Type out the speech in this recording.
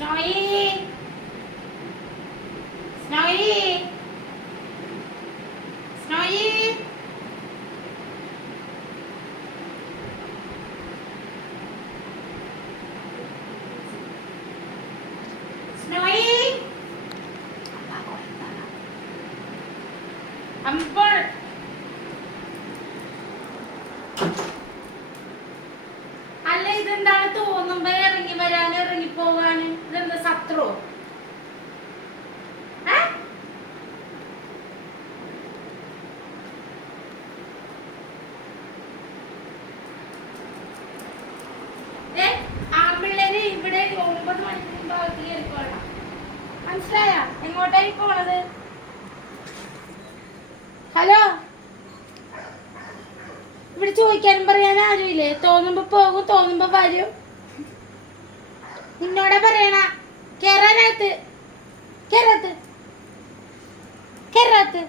Snowy! Snowy! Snowy! Snowy! Ampar! അല്ല ഇതെന്താണ് തോന്നുമ്പോ ഇറങ്ങി വരാൻ ഇറങ്ങി പോവാന് ഇതെന്താ ശത്രു ആമ്പിള്ളേര് ഇവിടെ 9 മണിക്ക് മുമ്പ് അകത്ത് കയറിക്കോളാം മനസ്സിലായ എങ്ങോട്ടായി പോണത് ഹലോ ഇവിടെ ചോദിക്കാനും പറയാൻ ആരുമില്ലേ തോന്നുമ്പോ പോകും തോന്നുമ്പോ വരും നിന്നോടെ പറയണ കേറാനകത്ത് കേറാത്ത് കേറാത്ത്